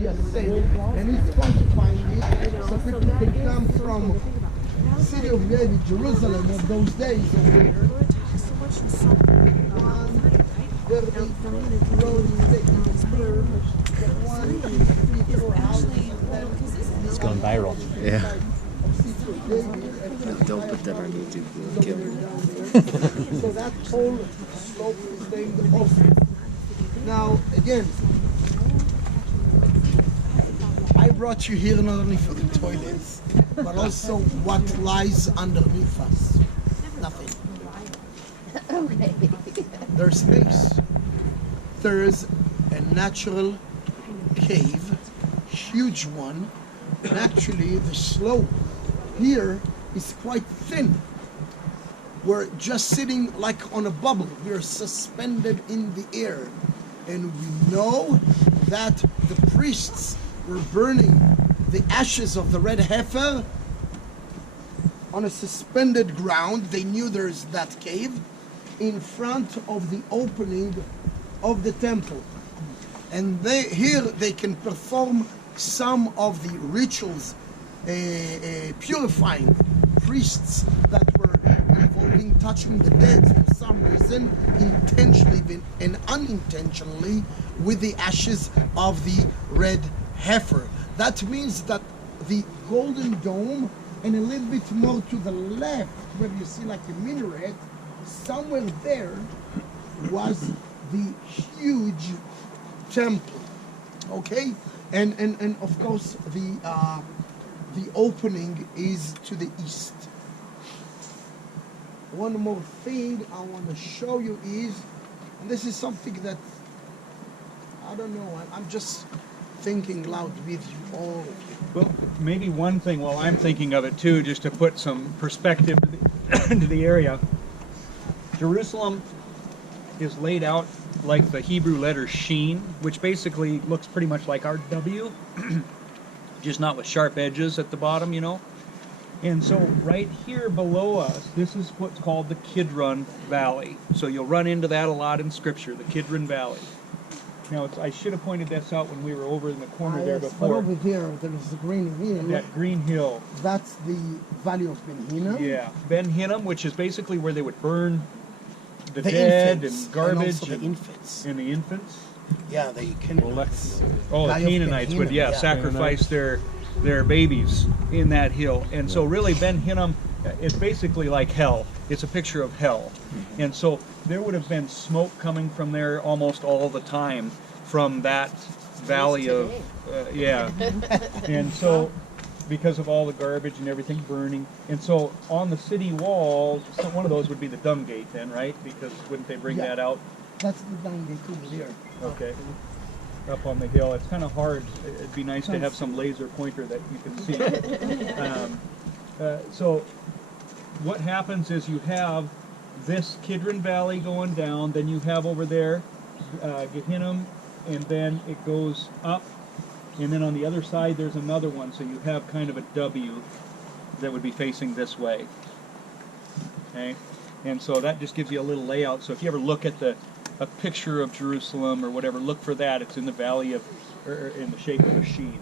be a safe, and he's quantifying it so people can come from city of David, Jerusalem of those days over here. Where the road is taking this curve, that 1, 2, 3, 4 houses. It's going viral. Yeah. Don't put that on YouTube. We'll kill me. So that whole slope is named Ophir. Now, again, I brought you here not only for the toilets, but also what lies underneath us. Nothing. Okay. There's space. There's a natural cave, huge one, and actually the slope here is quite thin. We're just sitting like on a bubble. We're suspended in the air. And we know that the priests were burning the ashes of the red heifer on a suspended ground. They knew there's that cave in front of the opening of the temple. And here they can perform some of the rituals purifying priests that were involving touching the dead for some reason, intentionally and unintentionally, with the ashes of the red heifer. That means that the golden dome, and a little bit more to the left, where you see like a minaret, somewhere there was the huge temple. Okay, and of course the opening is to the east. One more thing I want to show you is, and this is something that I don't know, I'm just thinking loud with you all. Well, maybe one thing while I'm thinking of it too, just to put some perspective into the area. Jerusalem is laid out like the Hebrew letter Sheen, which basically looks pretty much like our W, just not with sharp edges at the bottom, you know. And so right here below us, this is what's called the Kidron Valley. So you'll run into that a lot in Scripture, the Kidron Valley. Now, I should have pointed this out when we were over in the corner there Yes, before. but over there, there's the green hill. That green hill. That's the Valley of Ben Hinnom. Yeah, Ben Hinnom, which is basically where they would burn the The dead infants, and garbage and also the infants. and the infants. Yeah, the Canaanites. Oh, the Valley of Canaanites Ben would Hinnom, sacrifice their babies in that hill. And so really Ben Hinnom is basically like hell. It's a picture of hell. And so there would have been smoke coming from there almost all the time from that valley of and so because of all the garbage and everything burning. And so on the city wall, one of those would be the dung gate then, right? Because wouldn't they bring that out? That's the dung gate over there. Okay. Up on the hill. It's kind of hard. It'd be nice to have some laser pointer that you can see. So what happens is you have this Kidron Valley going down, then you have over there Gehinnom, and then it goes up, and then on the other side there's another one, so you have kind of a W that would be facing this way. Okay, and so that just gives you a little layout. So if you ever look at a picture of Jerusalem or whatever, look for that. It's in the valley of, or in the shape of a sheen,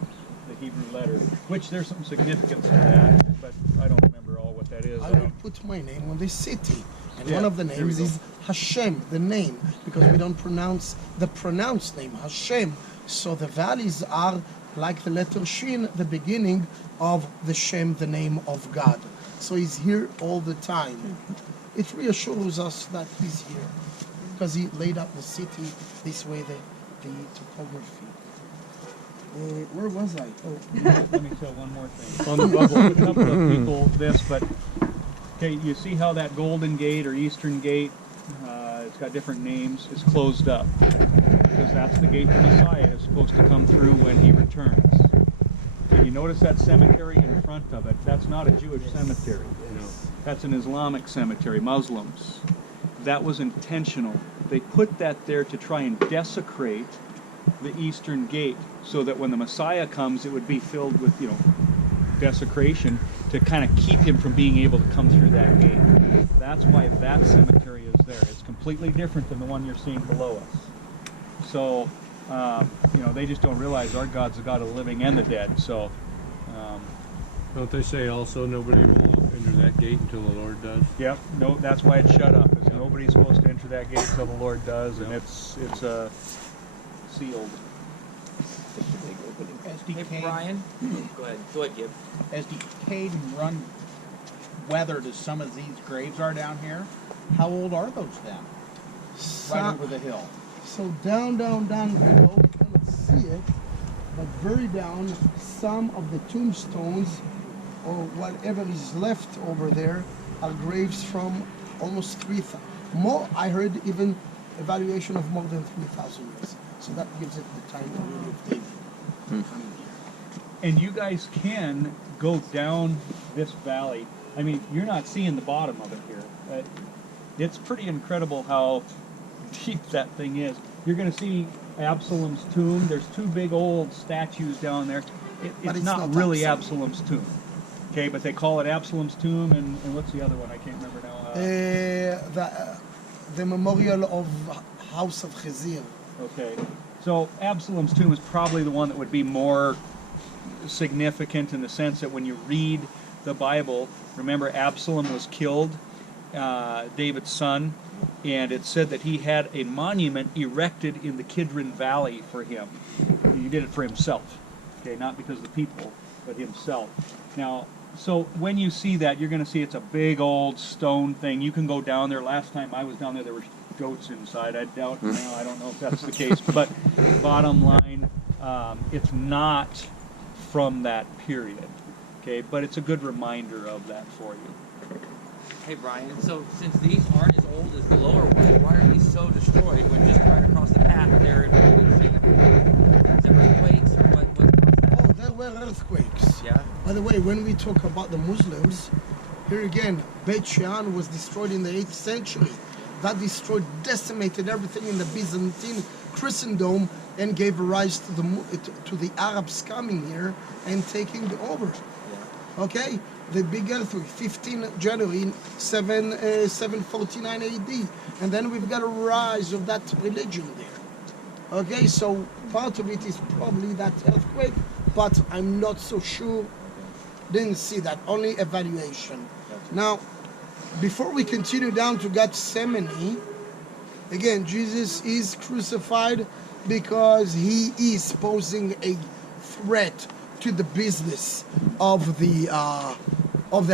the Hebrew letter, which there's some significance to that, but I don't remember all what that is. I will put my name on this city. And one of the names is Hashem, the name, because we don't pronounce the pronounced name, Hashem. So the valleys are like the letter Shin, the beginning of the Shem, the name of God. So he's here all the time. It reassures us that he's here, because he laid out the city this way, the topography. Where was I? Oh, Let me tell one more thing. On the bubble, a couple of people this, but okay, you see how that Golden Gate or Eastern Gate, it's got different names, is closed up, because that's the gate the Messiah is supposed to come through when he returns. And you notice that cemetery in front of it, that's not a Jewish cemetery. That's an Islamic cemetery, Muslims. That was intentional. They put that there to try and desecrate the Eastern Gate, so that when the Messiah comes, it would be filled with, desecration, to kind of keep him from being able to come through that gate. That's why that cemetery is there. It's completely different than the one you're seeing below us. So They just don't realize our God's the God of the living and the dead. So, Don't they say also nobody will enter that gate until the Lord does? yep, no, that's why it's shut up. Is nobody's supposed to enter that gate until the Lord does, and it's sealed. As Hey, decayed, Brian. Go ahead, Gib. as decayed and run weathered as some of these graves are down here, how old are those then? Right over the hill. So down below, you cannot see it, but very down, some of the tombstones or whatever is left over there are graves from almost 3,000. More, I heard even evaluation of more than 3,000 years. So that gives it the time period of David coming here. And you guys can go down this valley. I mean, you're not seeing the bottom of it here. It's pretty incredible how deep that thing is. You're going to see Absalom's tomb. There's two big old statues down there. But It's it's not not really Absalom. Absalom's tomb. Okay, but they call it Absalom's tomb, and what's the other one? I can't remember now. The memorial of House of Chazir. Okay, so Absalom's tomb is probably the one that would be more significant in the sense that when you read the Bible, remember Absalom was killed, David's son, and it said that he had a monument erected in the Kidron Valley for him. He did it for himself, okay, not because of the people, but himself. Now, so when you see that, you're going to see it's a big old stone thing. You can go down there. Last time I was down there were goats inside. I doubt, I don't know if that's the case, but bottom line, it's not from that period, okay, but it's a good reminder of that for you. Hey, Brian. So, since these aren't as old as the lower ones, why are these so destroyed when just right across the path there in good shape? Is it earthquakes or what caused that? Oh, there were earthquakes. Yeah. By the way, when we talk about the Muslims, here again, Beit Shean was destroyed in the 8th century. That destroyed, decimated everything in the Byzantine Christendom and gave rise to the Arabs coming here and taking over. Yeah. Okay? The big earthquake, 15 January 749 AD. And then we've got a rise of that religion there. Okay, so part of it is probably that earthquake, but I'm not so sure. Didn't see that, only evaluation. Now, before we continue down to Gethsemane, again, Jesus is crucified because he is posing a threat to the business of the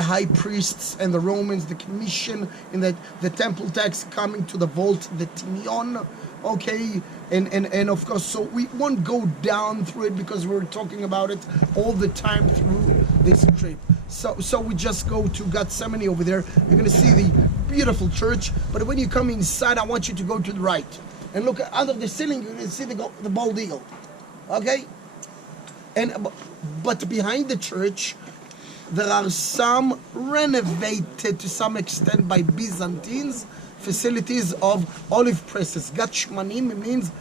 high priests and the Romans, the commission in the temple tax coming to the vault, the timion, okay, and of course, so we won't go down through it because we're talking about it all the time through this trip. So we just go to Gethsemane over there. You're gonna see the beautiful church, but when you come inside, I want you to go to the right and look under the ceiling. You can see the bald eagle, okay? But behind the church, there are some renovated to some extent by Byzantines facilities of olive presses. Gat shmanim means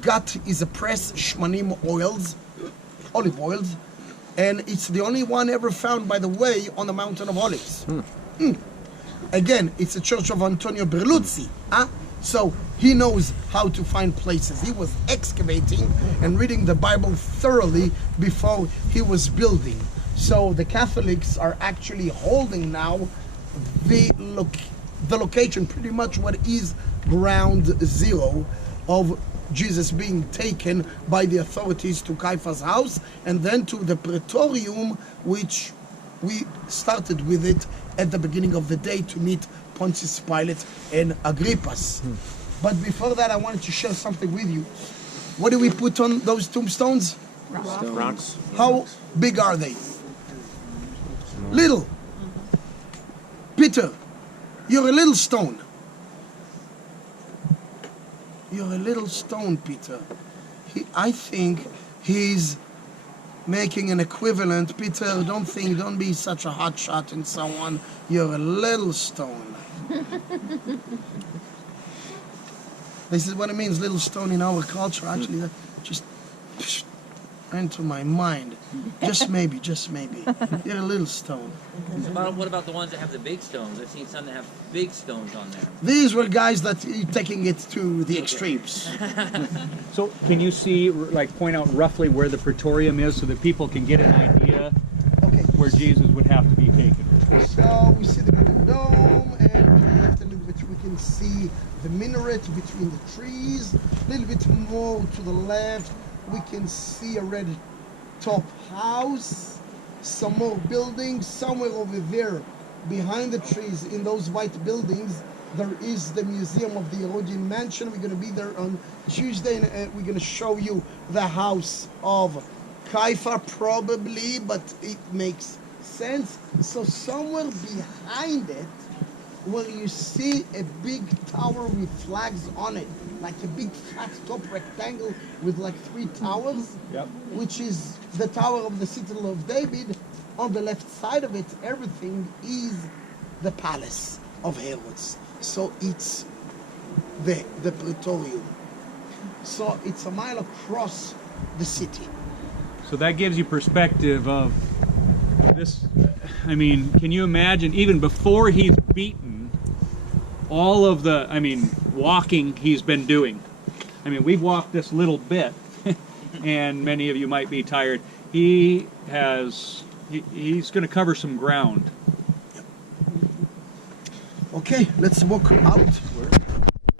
gat is a press, shmanim oils, olive oils, and it's the only one ever found, by the way, on the Mountain of Olives. Again, it's a church of Antonio Berluzzi. So he knows how to find places. He was excavating and reading the Bible thoroughly before he was building. So the Catholics are actually holding now the location, pretty much what is ground zero of Jesus being taken by the authorities to Caiaphas' house and then to the Praetorium, which we started with it at the beginning of the day to meet Pontius Pilate and Agrippas. But before that, I wanted to share something with you. What do we put on those tombstones? Rocks. How big are they? Little. Peter, you're a little stone. You're a little stone, Peter. I think he's making an equivalent. Peter, don't be such a hot shot and so on. You're a little stone. This is what it means, little stone in our culture. Actually, just into my mind. Just maybe, just maybe. Here, a little stone. What about the ones that have the big stones? I've seen some that have big stones on there. These were guys that taking it to the extremes. So can you see, like, point out roughly where the Praetorium is so that people can get an idea Okay. where Jesus would have to be taken? So we see the Golden Dome, and to the left a little bit we can see the minaret between the trees. A little bit more to the left we can see a red top house, some more buildings. Somewhere over there behind the trees in those white buildings there is the Museum of the Herodian Mansion. We're going to be there on Tuesday, and we're going to show you the house of Kaifa probably, but it makes sense. So somewhere behind it, where you see a big tower with flags on it, like a big flat top rectangle with like 3 towers, Yep. which is the Tower of the Citadel of David. On the left side of it, everything is the palace of Herods. So it's the Praetorium. So it's a mile across the city. So that gives you perspective of this. I mean, can you imagine, even before he's beaten, all of the, walking he's been doing. I mean, we've walked this little bit, and many of you might be tired. He's going to cover some ground. Okay, let's walk out.